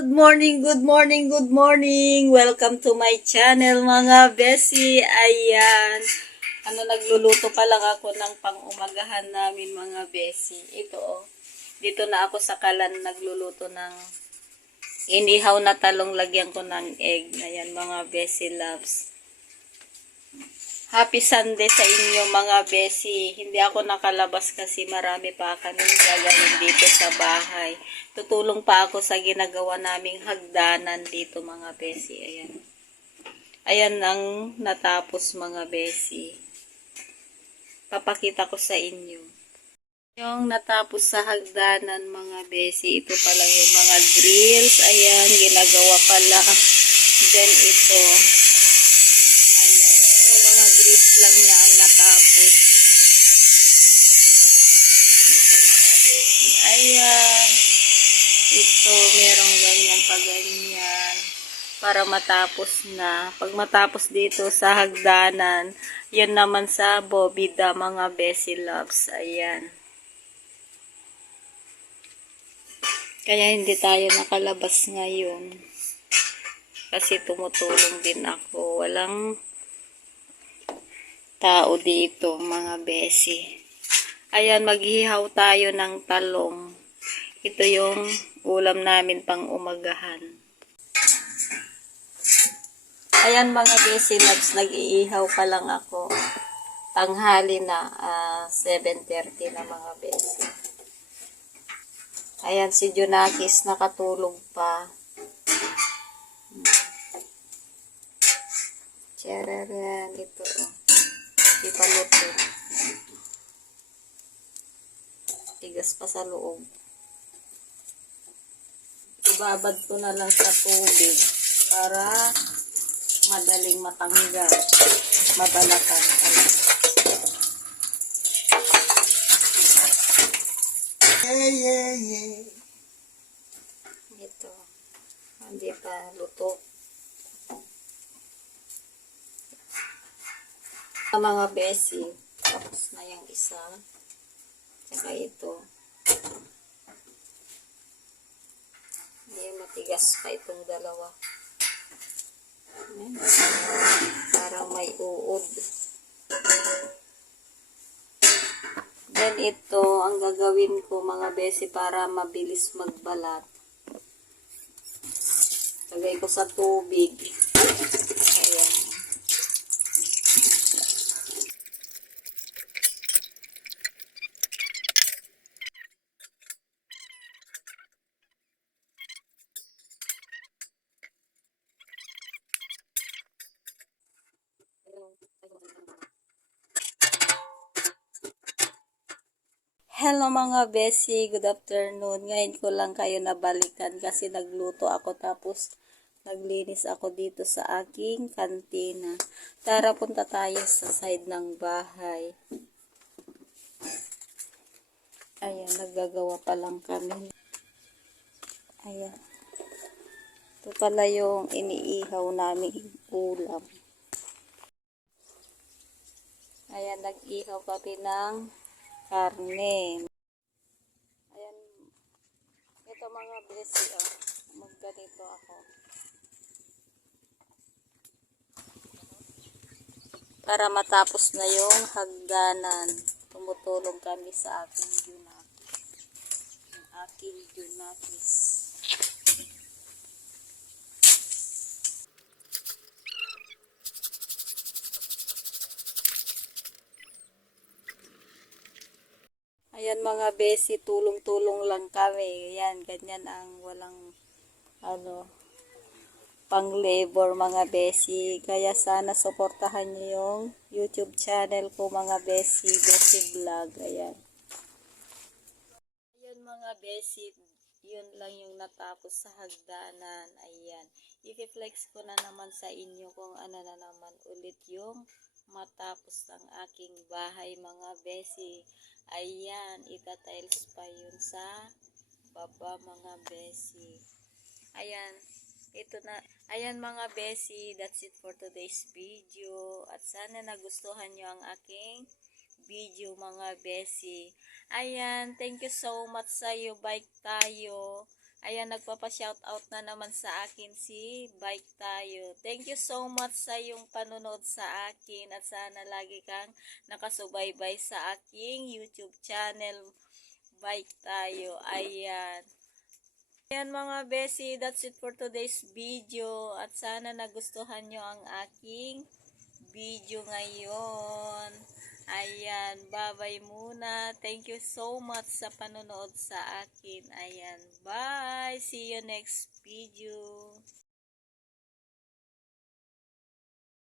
Good morning, good morning, good morning. Welcome to my channel mga besi. Ayan. Nagluluto pa lang ako ng pang-umagahan namin mga besi. Ito Dito na ako sa kalan nagluluto ng inihaw na talong, lagyan ko ng egg. Ayan mga besi loves. Happy Sunday sa inyo mga besi. Hindi ako nakalabas kasi marami pa kaming gagawin dito sa bahay. Tutulong pa ako sa ginagawa naming hagdanan dito mga besi. Ayan. Ayan ang natapos mga besi. Papakita ko sa inyo. Yung natapos sa hagdanan mga besi. Ito pala yung mga grills. Ayan, ginagawa pala. Then ito. Grills lang niya ang natapos. Ito mga besi. Ayan. Ito, merong ganyan pa ganyan. Para matapos na. Pag matapos dito sa hagdanan, yan naman sa bobida mga besi loves. Ayan. Kaya hindi tayo nakalabas ngayon. Kasi tumutulong din ako. Walang tao dito mga besi. Ayan, maghihaw tayo ng talong. Ito yung ulam namin pang umagahan. Ayan mga besi loves, nag-iihaw pa lang ako. Tanghali na, 7:30 na mga besi. Ayan, si Junakis nakatulog pa. Tiyararan, ito ipaluto. Tigas pa sa loob. Ibabad ko na lang sa tubig para madaling matanggal. Mabalatan. Yeah. Ito. Hindi pa luto. Mga besi, tapos na yung isa. Saka ito. Hindi, matigas pa itong dalawa. Ayan. Parang may uod. Then ito, ang gagawin ko mga besi para mabilis magbalat. Lagay ko sa tubig. Ayan. Hello mga besi, good afternoon. Ngayon ko lang kayo nabalikan kasi nagluto ako tapos naglinis ako dito sa aking kantina. Tara, punta tayo sa side ng bahay. Ayan, naggagawa pa lang kami. Ayan. Ito pala yung iniihaw namin ulam. Ayan, nag-ihaw kami ng karne. Ayan. Ito mga besi, magganito ako. Para matapos na yung hagdanan. Tumutulong kami sa aking Junakis. Ayan mga besi, tulong-tulong lang kami. Ayan, ganyan ang walang pang-labor mga besi. Kaya sana suportahan niyo yung YouTube channel ko mga besi, Besi Vlog. Ayan. Ayan mga besi, yun lang yung natapos sa hagdanan. Ayan. I-flex ko na naman sa inyo kung ano na naman ulit yung matapos ng aking bahay mga besi. Ayan, ita-tiles pa yun sa baba mga besi. Ayan, ito na. Ayan mga besi, that's it for today's video. At sana nagustuhan nyo ang aking video mga besi. Ayan, thank you so much sa iyo. Bye tayo. Ayan, nagpapa-shoutout na naman sa akin si Bike Tayo. Thank you so much sa iyong panonood sa akin at sana lagi kang nakasubaybay sa aking YouTube channel, Bike Tayo. Ayan. Ayan mga besi, that's it for today's video at sana nagustuhan nyo ang aking video ngayon. Ayan, bye-bye muna. Thank you so much sa panonood sa akin. Ayan, bye. See you next video.